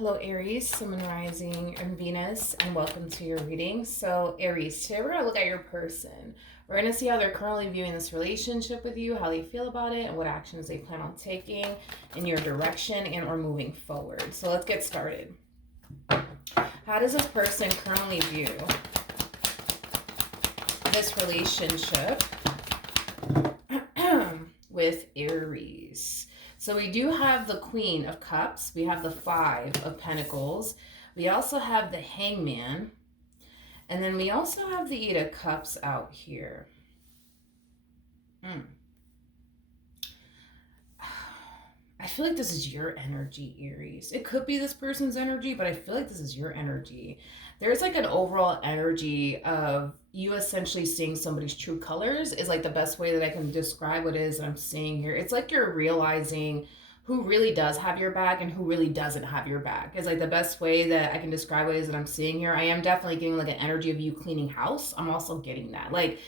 Hello, Aries, Sun, Rising, and Venus, and welcome to your reading. So, Aries, today we're going to look at your person. We're going to see how they're currently viewing this relationship with you, how they feel about it, and what actions they plan on taking in your direction and or moving forward. So, let's get started. How does this person currently view this relationship with Aries? So we do have the Queen of Cups. We have the Five of Pentacles. We also have the Hangman. And then we also have the Eight of Cups out here. I feel like this is your energy, Aries. It could be this person's energy, but I feel like this is your energy. There's like an overall energy of you essentially seeing somebody's true colors is like the best way that I can describe what it is that I'm seeing here. It's like you're realizing who really does have your back and who really doesn't have your back. Is like the best way that I can describe what it is that I'm seeing here. I am definitely getting like an energy of you cleaning house. I'm also getting that. Like,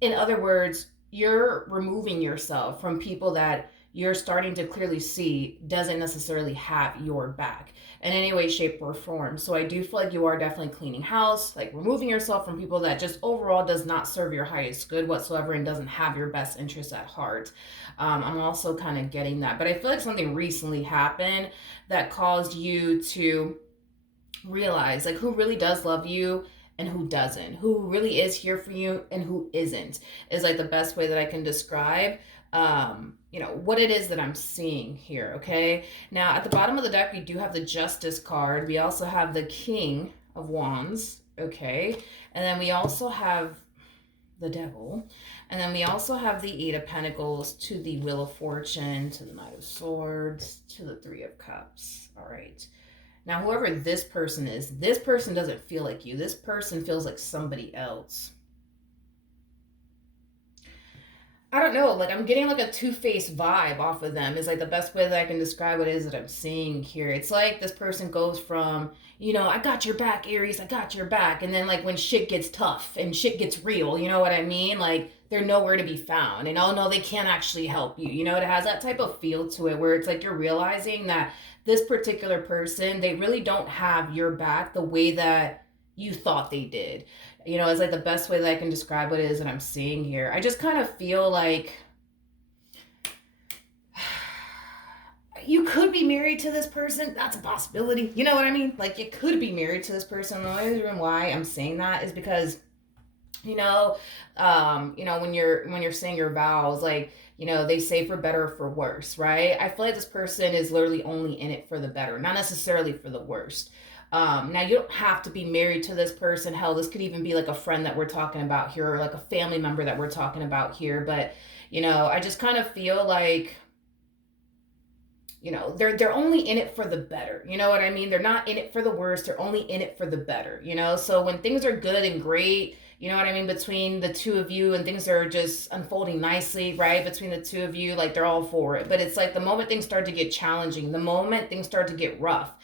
in other words, you're removing yourself from people that you're starting to clearly see doesn't necessarily have your back in any way, shape, or form. So I do feel like you are definitely cleaning house, like removing yourself from people that just overall does not serve your highest good whatsoever and doesn't have your best interests at heart. I'm also kind of getting that. But I feel like something recently happened that caused you to realize like who really does love you and who doesn't, who really is here for you and who isn't, is like the best way that I can describe what it is that I'm seeing here. Okay, now at the bottom of the deck we do have the Justice card. We also have the King of Wands. Okay, and then we also have the Devil, and then we also have the Eight of Pentacles, to the Wheel of Fortune, to the Knight of Swords, to the Three of Cups. All right, now, whoever this person is, this person doesn't feel like you. This person feels like somebody else. I don't know, like I'm getting like a two-faced vibe off of them is like the best way that I can describe what it is that I'm seeing here. It's like this person goes from, I got your back, Aries, I got your back. And then like when shit gets tough and shit gets real, you know what I mean? Like they're nowhere to be found. And oh no, they can't actually help you. It has that type of feel to it where it's like you're realizing that this particular person, they really don't have your back the way that you thought they did. It's like the best way that I can describe what it is that I'm seeing here. I just kind of feel like you could be married to this person. That's a possibility. You know what I mean? Like you could be married to this person. The only reason why I'm saying that is because when you're saying your vows, like, they say for better or for worse, right? I feel like this person is literally only in it for the better, not necessarily for the worst. Now you don't have to be married to this person. Hell, this could even be like a friend that we're talking about here, or like a family member that we're talking about here. But, I just kind of feel like, they're only in it for the better. You know what I mean? They're not in it for the worst. They're only in it for the better. So when things are good and great, you know what I mean, between the two of you and things are just unfolding nicely, right? Between the two of you, like they're all for it. But it's like the moment things start to get challenging, the moment things start to get rough,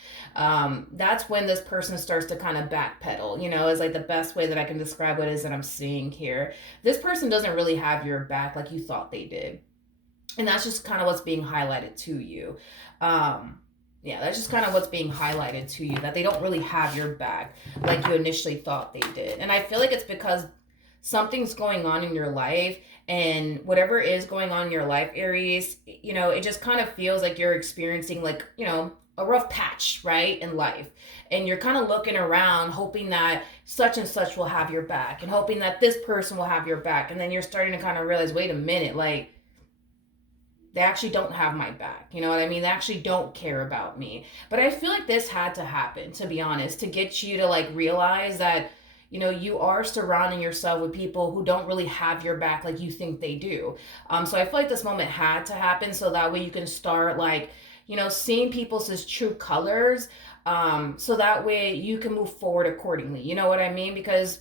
that's when this person starts to kind of backpedal, is like the best way that I can describe what it is that I'm seeing here. This person doesn't really have your back like you thought they did. And that's just kind of what's being highlighted to you. That's just kind of what's being highlighted to you, that they don't really have your back like you initially thought they did. And I feel like it's because something's going on in your life, and whatever is going on in your life, Aries, it just kind of feels like you're experiencing like, a rough patch, right, in life. And you're kind of looking around hoping that such and such will have your back and hoping that this person will have your back. And then you're starting to kind of realize, wait a minute, like, they actually don't have my back. You know what I mean? They actually don't care about me. But I feel like this had to happen, to be honest, to get you to like realize that, you are surrounding yourself with people who don't really have your back like you think they do. So I feel like this moment had to happen so that way you can start like, seeing people's true colors. So that way you can move forward accordingly. You know what I mean? Because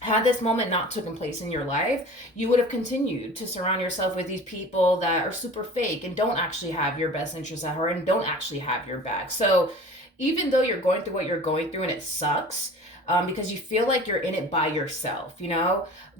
had this moment not taken place in your life, you would have continued to surround yourself with these people that are super fake and don't actually have your best interests at heart and don't actually have your back. So, even though you're going through what you're going through and it sucks, because you feel like you're in it by yourself,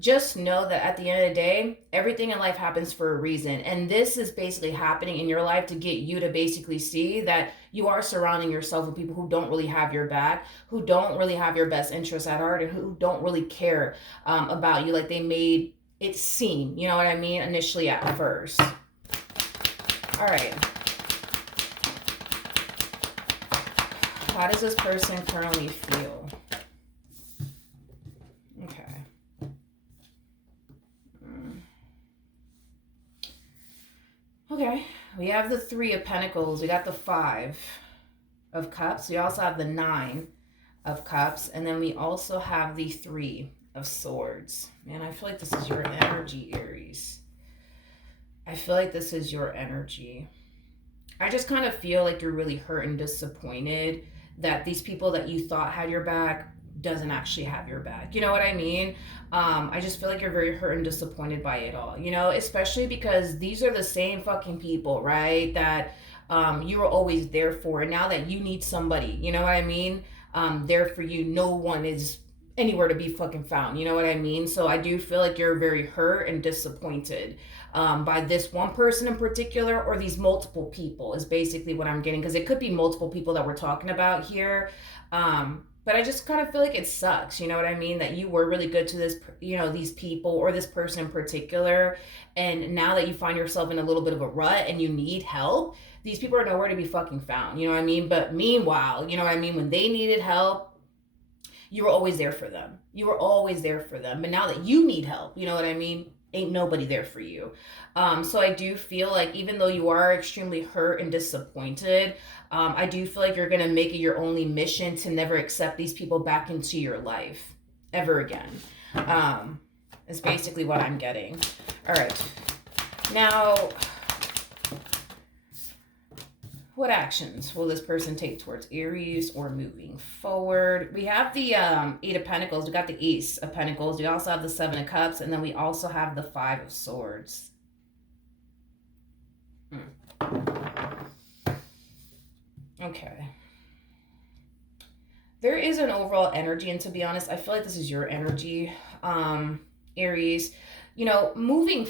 just know that at the end of the day, everything in life happens for a reason. And this is basically happening in your life to get you to basically see that you are surrounding yourself with people who don't really have your back, who don't really have your best interests at heart, and who don't really care about you like they made it seem, you know what I mean, initially at first. All right. How does this person currently feel? Okay. Okay. We have the Three of Pentacles. We got the Five of Cups. We also have the Nine of Cups. And then we also have the Three of Swords. Man, I feel like this is your energy, Aries. I feel like this is your energy. I just kind of feel like you're really hurt and disappointed that these people that you thought had your back doesn't actually have your back. You know what I mean? I just feel like you're very hurt and disappointed by it all, especially because these are the same fucking people, right? That you were always there for. And now that you need somebody, you know what I mean? There for you, no one is anywhere to be fucking found. You know what I mean? So I do feel like you're very hurt and disappointed by this one person in particular, or these multiple people is basically what I'm getting, because it could be multiple people that we're talking about here. But I just kind of feel like it sucks, you know what I mean? That you were really good to this, these people or this person in particular. And now that you find yourself in a little bit of a rut and you need help, these people are nowhere to be fucking found, you know what I mean? But meanwhile, you know what I mean? When they needed help, you were always there for them. You were always there for them. But now that you need help, you know what I mean? Ain't nobody there for you. So I do feel like even though you are extremely hurt and disappointed, I do feel like you're going to make it your only mission to never accept these people back into your life ever again. Is basically what I'm getting. All right. Now, what actions will this person take towards Aries or moving forward? We have the Eight of Pentacles. We got the Ace of Pentacles. We also have the Seven of Cups. And then we also have the Five of Swords. Okay. There is an overall energy. And to be honest, I feel like this is your energy, Aries. Moving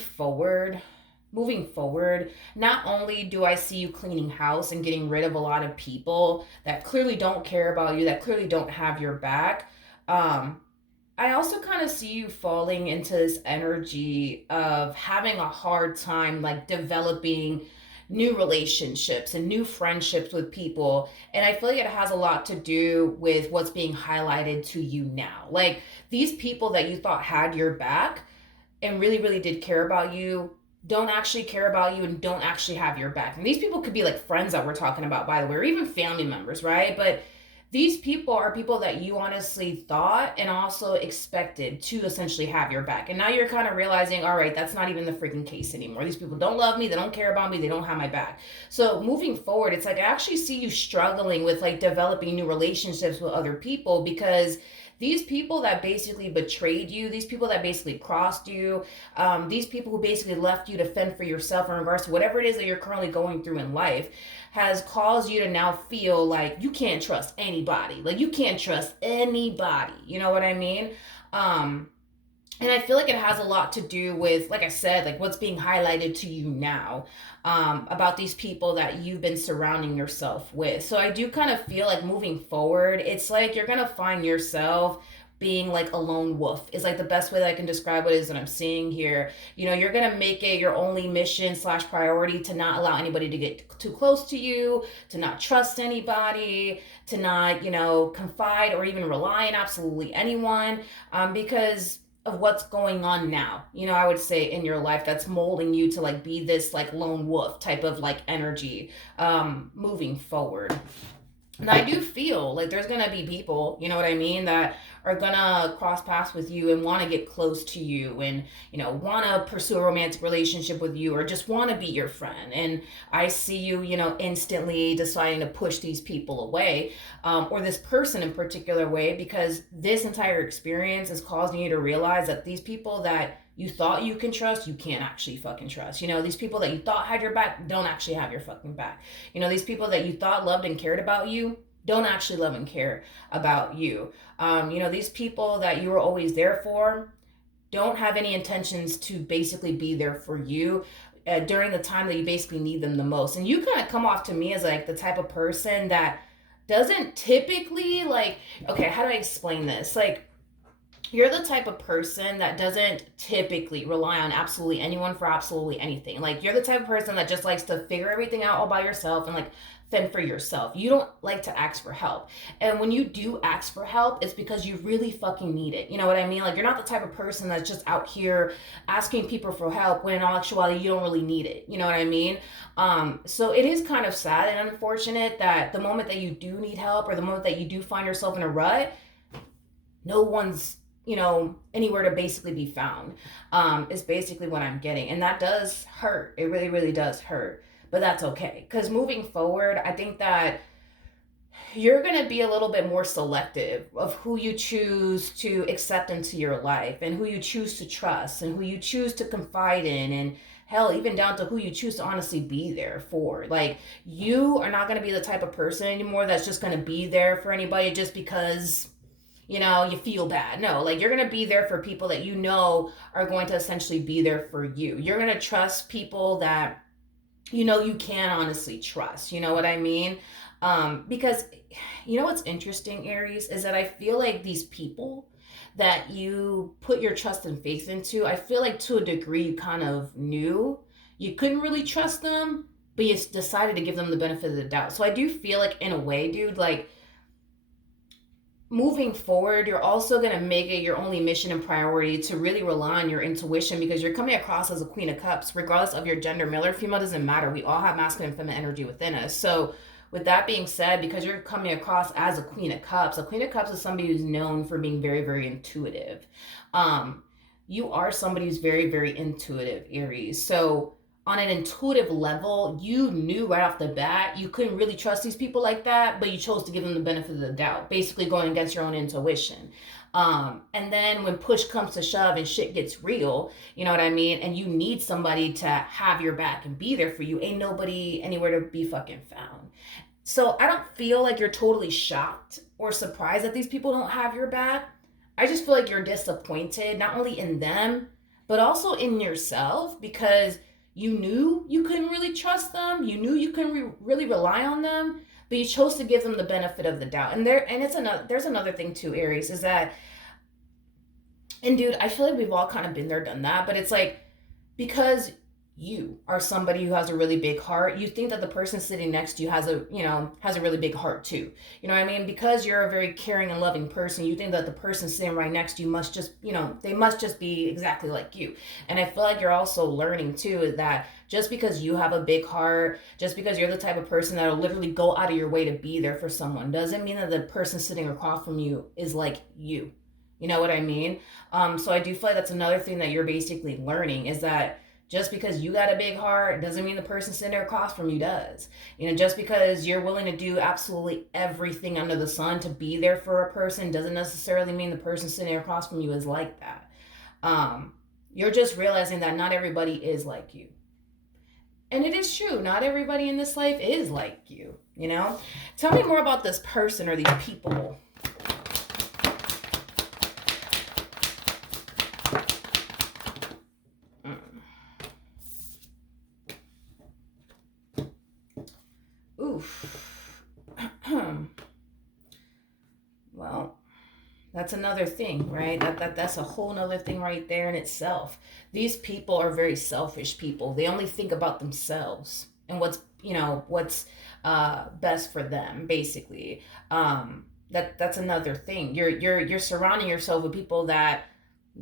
forward, not only do I see you cleaning house and getting rid of a lot of people that clearly don't care about you, that clearly don't have your back, I also kind of see you falling into this energy of having a hard time like developing new relationships and new friendships with people. And I feel like it has a lot to do with what's being highlighted to you now. Like these people that you thought had your back and really, really did care about you don't actually care about you and don't actually have your back. And these people could be like friends that we're talking about, by the way, or even family members, right? But these people are people that you honestly thought and also expected to essentially have your back. And now you're kind of realizing, all right, that's not even the freaking case anymore. These people don't love me. They don't care about me. They don't have my back. So moving forward, it's like I actually see you struggling with like developing new relationships with other people, because these people that basically betrayed you, these people that basically crossed you, these people who basically left you to fend for yourself in regards to whatever it is that you're currently going through in life, has caused you to now feel like you can't trust anybody. Like you can't trust anybody. You know what I mean? And I feel like it has a lot to do with, like I said, like what's being highlighted to you now about these people that you've been surrounding yourself with. So I do kind of feel like moving forward, it's like you're going to find yourself being like a lone wolf is like the best way that I can describe what it is that I'm seeing here. You're going to make it your only mission / priority to not allow anybody to get too close to you, to not trust anybody, to not, confide or even rely on absolutely anyone, because of what's going on now, I would say in your life that's molding you to like be this like lone wolf type of like energy moving forward. And I do feel like there's going to be people, you know what I mean, that are going to cross paths with you and want to get close to you and, want to pursue a romantic relationship with you or just want to be your friend. And I see you, instantly deciding to push these people away, or this person in particular way, because this entire experience is causing you to realize that these people that you thought you can trust, you can't actually fucking trust. These people that you thought had your back don't actually have your fucking back. These people that you thought loved and cared about you don't actually love and care about you. These people that you were always there for don't have any intentions to basically be there for you during the time that you basically need them the most. And you kind of come off to me as like the type of person that doesn't typically like, okay, how do I explain this? Like, you're the type of person that doesn't typically rely on absolutely anyone for absolutely anything. Like, you're the type of person that just likes to figure everything out all by yourself and like fend for yourself. You don't like to ask for help. And when you do ask for help, it's because you really fucking need it. You know what I mean? Like, you're not the type of person that's just out here asking people for help when in all actuality you don't really need it. You know what I mean? So it is kind of sad and unfortunate that the moment that you do need help or the moment that you do find yourself in a rut, no one's anywhere to basically be found, is basically what I'm getting, and that does hurt. It really really does hurt, but that's okay, because moving forward I think that you're going to be a little bit more selective of who you choose to accept into your life and who you choose to trust and who you choose to confide in, and hell, even down to who you choose to honestly be there for. Like, you are not going to be the type of person anymore that's just going to be there for anybody just because you feel bad. No, like, you're going to be there for people that are going to essentially be there for you. You're going to trust people that you can honestly trust. You know what I mean? Because what's interesting, Aries, is that I feel like these people that you put your trust and faith into, I feel like to a degree you kind of knew you couldn't really trust them, but you decided to give them the benefit of the doubt. So I do feel like, in a way, dude, like, moving forward, you're also going to make it your only mission and priority to really rely on your intuition, because you're coming across as a Queen of Cups, regardless of your gender. Male or female doesn't matter. We all have masculine and feminine energy within us. So, with that being said, because you're coming across as a Queen of Cups is somebody who's known for being very, very intuitive. Um, you are somebody who's very, very intuitive, Aries. So, on an intuitive level, you knew right off the bat you couldn't really trust these people like that, but you chose to give them the benefit of the doubt, basically going against your own intuition. And then when push comes to shove and shit gets real, you know what I mean? And you need somebody to have your back and be there for you, ain't nobody anywhere to be fucking found. So I don't feel like you're totally shocked or surprised that these people don't have your back. I just feel like you're disappointed, not only in them, but also in yourself, because you knew you couldn't really trust them. You knew you couldn't really rely on them, but you chose to give them the benefit of the doubt. There's another thing too, Aries, is that, and dude, I feel like we've all kind of been there, done that, but it's like, because you are somebody who has a really big heart, you think that the person sitting next to you has a really big heart too. You know what I mean? Because you're a very caring and loving person, you think that the person sitting right next to you must just, they must just be exactly like you. And I feel like you're also learning too, is that just because you have a big heart, just because you're the type of person that'll literally go out of your way to be there for someone, doesn't mean that the person sitting across from you is like you. You know what I mean? So I do feel like that's another thing that you're basically learning, is that just because you got a big heart doesn't mean the person sitting across from you does. Just because you're willing to do absolutely everything under the sun to be there for a person doesn't necessarily mean the person sitting across from you is like that. You're just realizing that not everybody is like you. And it is true, not everybody in this life is like you. Tell me more about this person or these people. Oof. Well, that's another thing, right? That's a whole nother thing right there in itself. These people are very selfish people. They only think about themselves and what's best for them, basically. That's another thing. You're surrounding yourself with people that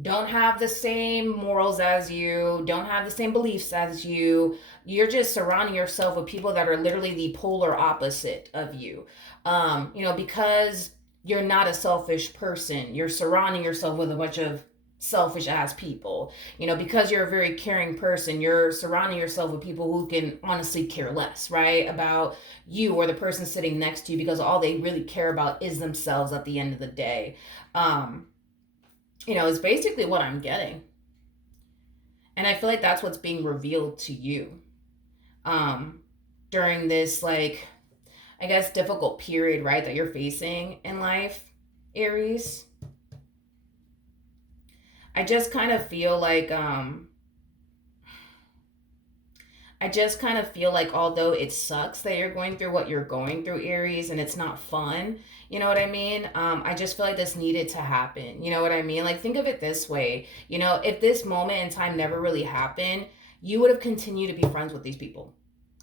don't have the same morals as you, don't have the same beliefs as you. You're just surrounding yourself with people that are literally the polar opposite of you. Because you're not a selfish person, you're surrounding yourself with a bunch of selfish ass people. Because you're a very caring person, you're surrounding yourself with people who can honestly care less, right, about you or the person sitting next to you, because all they really care about is themselves at the end of the day. Is basically what I'm getting. And I feel like that's what's being revealed to you during this, like, I guess, difficult period, right, that you're facing in life, Aries. I just kind of feel like I just kind of feel like although it sucks that you're going through what you're going through, Aries, and it's not fun, you know what I mean? I just feel like this needed to happen. You know what I mean? Like, think of it this way. You know, if this moment in time never really happened, you would have continued to be friends with these people.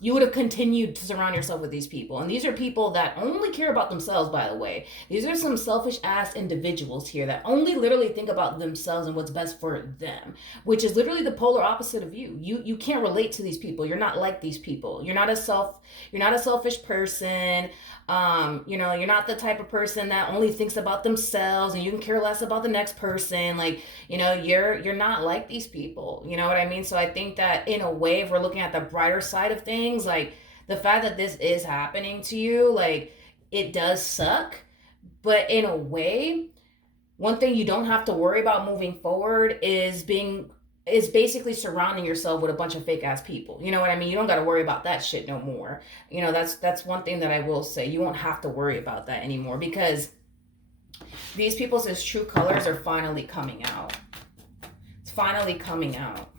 You would have continued to surround yourself with these people. And these are people that only care about themselves, by the way. These are some selfish ass individuals here that only literally think about themselves and what's best for them, which is literally the polar opposite of you. You can't relate to these people. You're not like these people. You're not a selfish person. You know, you're not the type of person that only thinks about themselves and you can care less about the next person. Like, you know, you're not like these people. You know what I mean? So I think that in a way, if we're looking at the brighter side of things, like the fact that this is happening to you, like it does suck, but in a way, one thing you don't have to worry about moving forward is basically surrounding yourself with a bunch of fake ass people. You know what I mean? You don't got to worry about that shit no more. You know, that's one thing that I will say. You won't have to worry about that anymore because these people's true colors are finally coming out. It's finally coming out.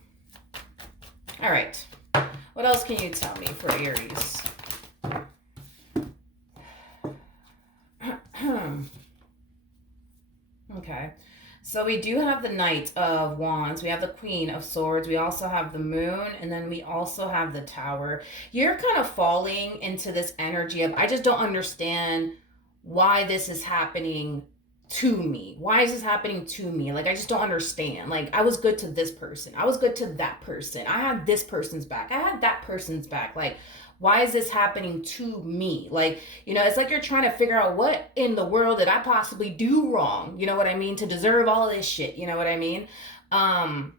All right. What else can you tell me for Aries? Okay. So we do have the Knight of Wands. We have the Queen of Swords. We also have the Moon. And then we also have the Tower. You're kind of falling into this energy of, I just don't understand why this is happening to me. Why is this happening to me? Like, I just don't understand. Like, I was good to this person. I was good to that person. I had this person's back. I had that person's back. Like, why is this happening to me? Like, you know, it's like you're trying to figure out what in the world did I possibly do wrong? You know what I mean? To deserve all of this shit. You know what I mean? Um,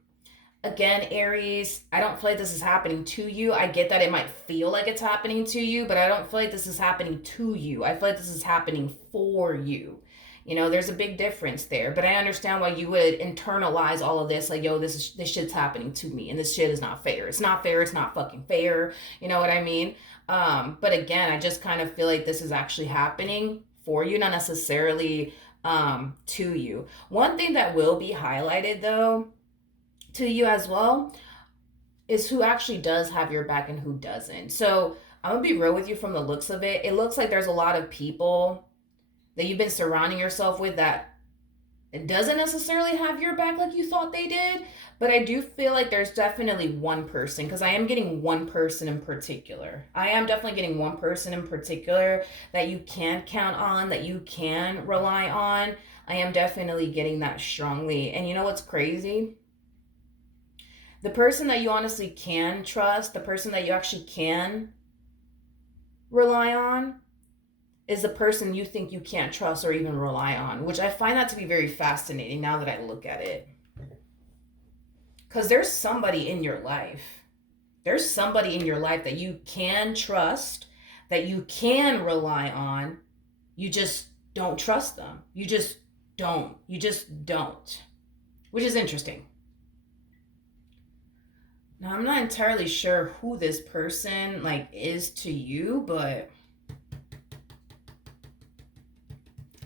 Again, Aries, I don't feel like this is happening to you. I get that it might feel like it's happening to you, but I don't feel like this is happening to you. I feel like this is happening for you. You know, there's a big difference there, but I understand why you would internalize all of this. Like, yo, this shit's happening to me, and this shit is not fair. It's not fair. It's not fucking fair. You know what I mean? But again, I just kind of feel like this is actually happening for you, not necessarily to you. One thing that will be highlighted though to you as well is who actually does have your back and who doesn't. So I'm gonna be real with you from the looks of it. It looks like there's a lot of people that you've been surrounding yourself with that doesn't necessarily have your back like you thought they did. But I do feel like there's definitely one person, because I am getting one person in particular. I am definitely getting one person in particular that you can count on, that you can rely on. I am definitely getting that strongly. And you know what's crazy? The person that you honestly can trust, the person that you actually can rely on, is the person you think you can't trust or even rely on, which I find that to be very fascinating now that I look at it. Because there's somebody in your life. There's somebody in your life that you can trust, that you can rely on. You just don't trust them. You just don't. You just don't. Which is interesting. Now, I'm not entirely sure who this person like is to you, but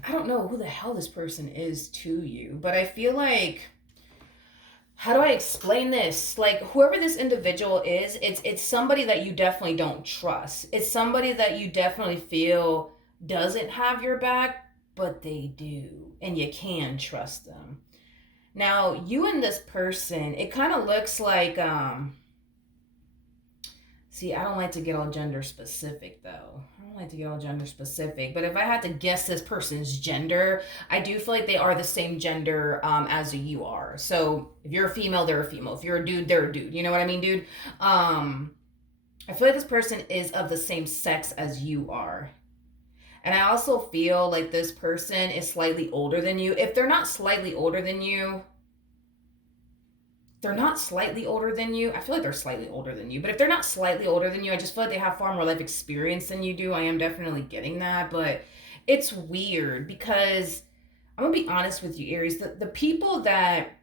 I don't know who the hell this person is to you. But I feel like, how do I explain this? Like, whoever this individual is, it's somebody that you definitely don't trust. It's somebody that you definitely feel doesn't have your back, but they do, and you can trust them. Now, you and this person, it kind of looks like, see, I don't like to get all gender specific though. I don't like to get all gender specific, but if I had to guess this person's gender, I do feel like they are the same gender as you are. So if you're a female, they're a female. If you're a dude, they're a dude. You know what I mean, dude? I feel like this person is of the same sex as you are. And I also feel like this person is slightly older than you. If they're not slightly older than you, they're not slightly older than you. I feel like they're slightly older than you. But if they're not slightly older than you, I just feel like they have far more life experience than you do. I am definitely getting that. But it's weird because I'm going to be honest with you, Aries. The people that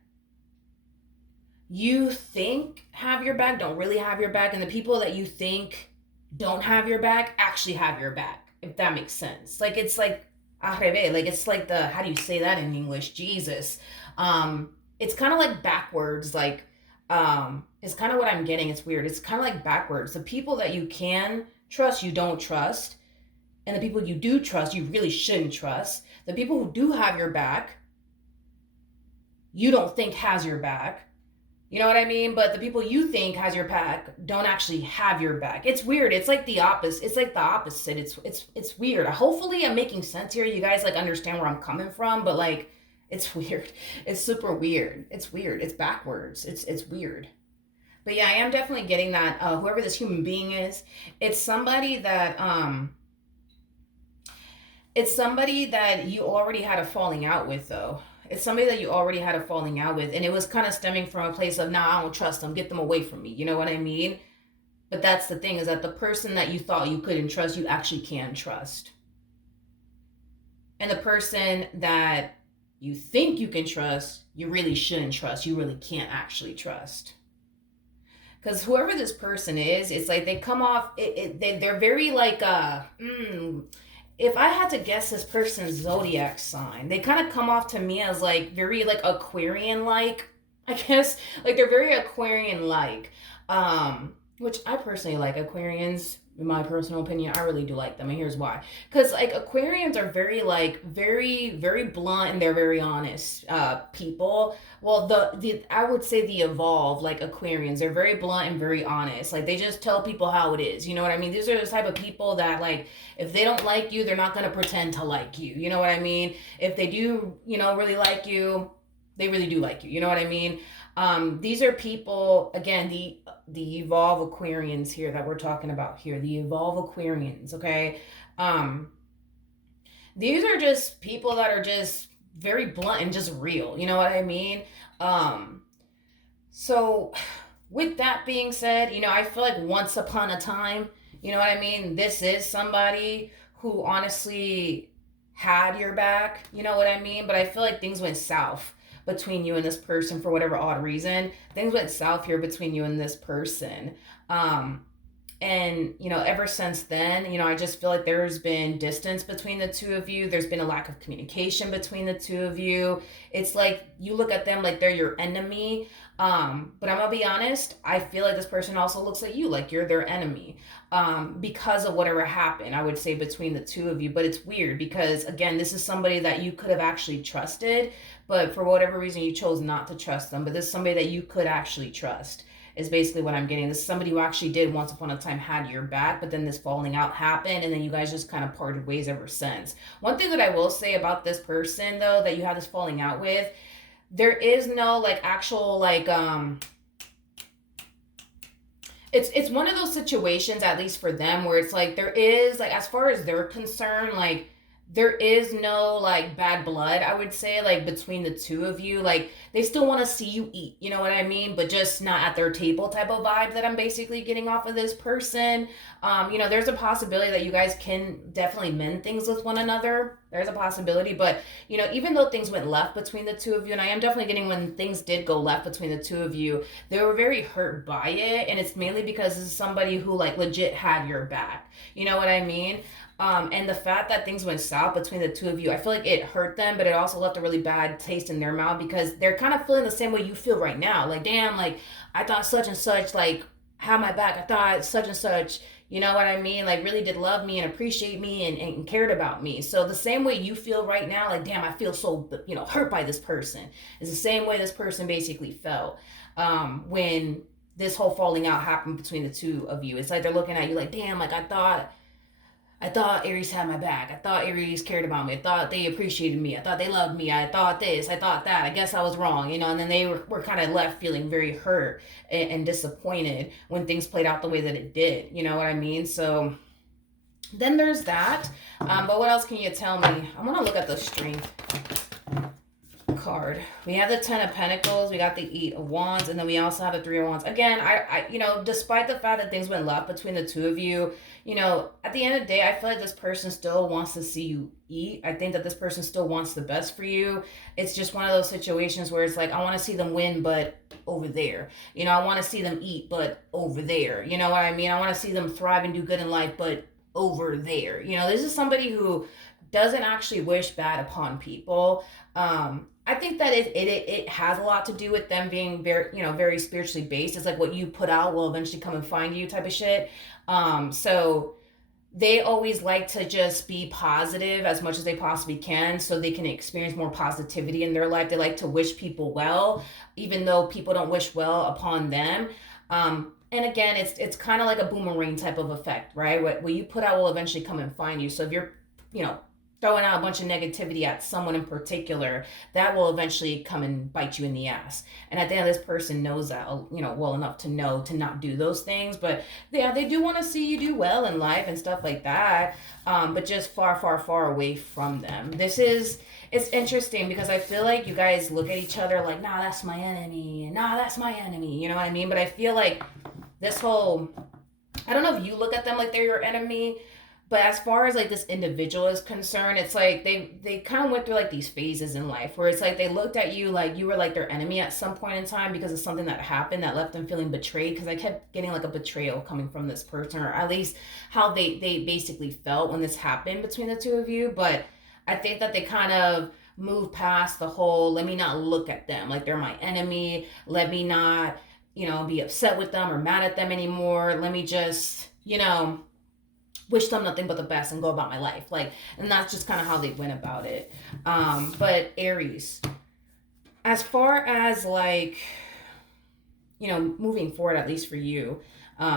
you think have your back don't really have your back. And the people that you think don't have your back actually have your back. if that makes sense. Like it's like al revés, like it's like the, how do you say that in English? Jesus. It's kind of like backwards, like it's kind of what I'm getting. It's weird. It's kind of like backwards. The people that you can trust, you don't trust, and the people you do trust, you really shouldn't trust. The people who do have your back, you don't think has your back. You know what I mean? But the people you think has your back don't actually have your back. It's weird. It's like the opposite. It's like the opposite. It's weird. Hopefully I'm making sense here. You guys like understand where I'm coming from, but like it's weird. It's super weird. It's weird. It's backwards. It's weird. But yeah, I am definitely getting that whoever this human being is, it's somebody that it's somebody that you already had a falling out with, though. It's somebody that you already had a falling out with, and it was kind of stemming from a place of, nah, I don't trust them, get them away from me. You know what I mean? But that's the thing, is that the person that you thought you couldn't trust, you actually can trust. And the person that you think you can trust, you really shouldn't trust. You really can't actually trust. Because whoever this person is, it's like they come off, they're very like, if I had to guess this person's zodiac sign, they kind of come off to me as like very like Aquarian like, I guess. Like they're very Aquarian like. Which I personally like Aquarians, in my personal opinion. I really do like them, and here's why. Because like Aquarians are very like very blunt, and they're very honest people. Well, the I would say the evolved like Aquarians, they're very blunt and very honest. Like they just tell people how it is. You know what I mean? These are the type of people that like if they don't like you, they're not gonna pretend to like you. You know what I mean? If they do, really like you, they really do like you. You know what I mean? These are people, again, the evolve Aquarians here that we're talking about here, the evolve Aquarians, okay? These are just people that are just very blunt and just real. You know what I mean? Um, so with that being said, I feel like once upon a time, you know what I mean? This is somebody who honestly had your back, you know what I mean? But I feel like things went south between you and this person for whatever odd reason. Things went south here between you and this person. And ever since then, I just feel like there's been distance between the two of you. There's been a lack of communication between the two of you. It's like you look at them like they're your enemy. But I'm gonna be honest, I feel like this person also looks at you like you're their enemy, because of whatever happened, I would say, between the two of you. But it's weird because, again, this is somebody that you could have actually trusted, but for whatever reason you chose not to trust them. But this is somebody that you could actually trust, is basically what I'm getting. This is somebody who actually did once upon a time had your back, but then this falling out happened, and then you guys just kind of parted ways ever since. One thing that I will say about this person, though, that you had this falling out with, there is no like actual like it's one of those situations, at least for them, where it's like there is like, as far as they're concerned, like there is no like bad blood, I would say, like between the two of you. Like they still want to see you eat, you know what I mean, but just not at their table type of vibe that I'm basically getting off of this person. There's a possibility that you guys can definitely mend things with one another. There's a possibility, but even though things went left between the two of you, and I am definitely getting when things did go left between the two of you, they were very hurt by it, and it's mainly because this is somebody who like legit had your back, you know what I mean. And the fact that things went south between the two of you, I feel like it hurt them, but it also left a really bad taste in their mouth, because they're kind of feeling the same way you feel right now. Like, damn, like I thought such and such like had my back. I thought such and such, you know what I mean, like really did love me and appreciate me and cared about me. So the same way you feel right now, like, damn, I feel so, hurt by this person, is the same way this person basically felt when this whole falling out happened between the two of you. It's like they're looking at you like, damn, like I thought Aries had my back. I thought Aries cared about me. I thought they appreciated me. I thought they loved me. I thought this. I thought that. I guess I was wrong, and then they were kind of left feeling very hurt and disappointed when things played out the way that it did. You know what I mean? So then there's that. But what else can you tell me? I want to look at the strength card. We have the Ten of Pentacles, we got the Eight of Wands, and then we also have the Three of Wands. Again, I despite the fact that things went left between the two of you, at the end of the day, I feel like this person still wants to see you eat. I think that this person still wants the best for you. It's just one of those situations where it's like, I want to see them win, but over there. I want to see them eat, but over there. You know what I mean? I want to see them thrive and do good in life, but over there. You know, this is somebody who doesn't actually wish bad upon people. I think that it has a lot to do with them being very, you know, very spiritually based. It's like what you put out will eventually come and find you type of shit. So they always like to just be positive as much as they possibly can so they can experience more positivity in their life. They like to wish people well, even though people don't wish well upon them. And again, it's kind of like a boomerang type of effect, right? What you put out will eventually come and find you. So if you're, you know, throwing out a bunch of negativity at someone in particular, that will eventually come and bite you in the ass. And at the end, this person knows that, you know, well enough to know to not do those things. But yeah, they do want to see you do well in life and stuff like that. But just far, far, far away from them. It's interesting because I feel like you guys look at each other like, nah, that's my enemy, and nah, that's my enemy. You know what I mean? But I feel like this whole, I don't know if you look at them like they're your enemy, but as far as like this individual is concerned, it's like they kind of went through like these phases in life where it's like they looked at you like you were like their enemy at some point in time because of something that happened that left them feeling betrayed. Because I kept getting like a betrayal coming from this person, or at least how they basically felt when this happened between the two of you. But I think that they kind of moved past the whole let me not look at them like they're my enemy. Let me not, you know, be upset with them or mad at them anymore. Let me just, you know, wish them nothing but the best and go about my life. Like, and that's just kind of how they went about it. But Aries, as far as like, you know, moving forward, at least for you,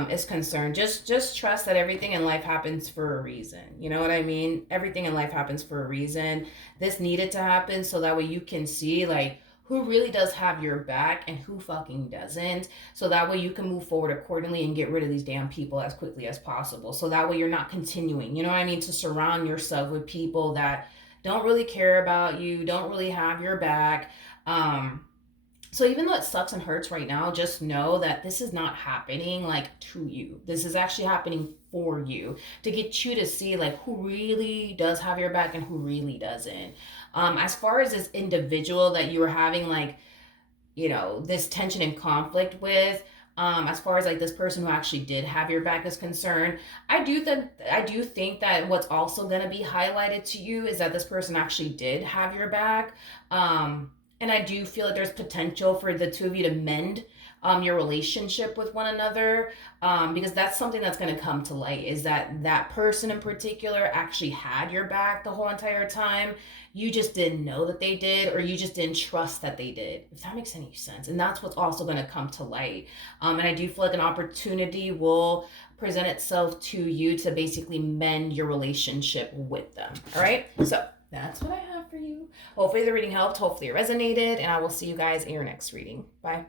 is concerned, just trust that everything in life happens for a reason. You know what I mean? Everything in life happens for a reason. This needed to happen so that way you can see like who really does have your back and who fucking doesn't. So that way you can move forward accordingly and get rid of these damn people as quickly as possible. So that way you're not continuing, you know what I mean, to surround yourself with people that don't really care about you, don't really have your back. So even though it sucks and hurts right now, just know that this is not happening like to you. This is actually happening for you to get you to see like who really does have your back and who really doesn't. As far as this individual that you were having like, you know, this tension and conflict with, as far as like this person who actually did have your back is concerned, I do think that what's also going to be highlighted to you is that this person actually did have your back. And I do feel like there's potential for the two of you to mend your relationship with one another, because that's something that's going to come to light, is that that person in particular actually had your back the whole entire time. You just didn't know that they did, or you just didn't trust that they did, if that makes any sense. And that's what's also going to come to light. And I do feel like an opportunity will present itself to you to basically mend your relationship with them. All right, so that's what I have for you. Hopefully the reading helped. Hopefully it resonated. And I will see you guys in your next reading. Bye.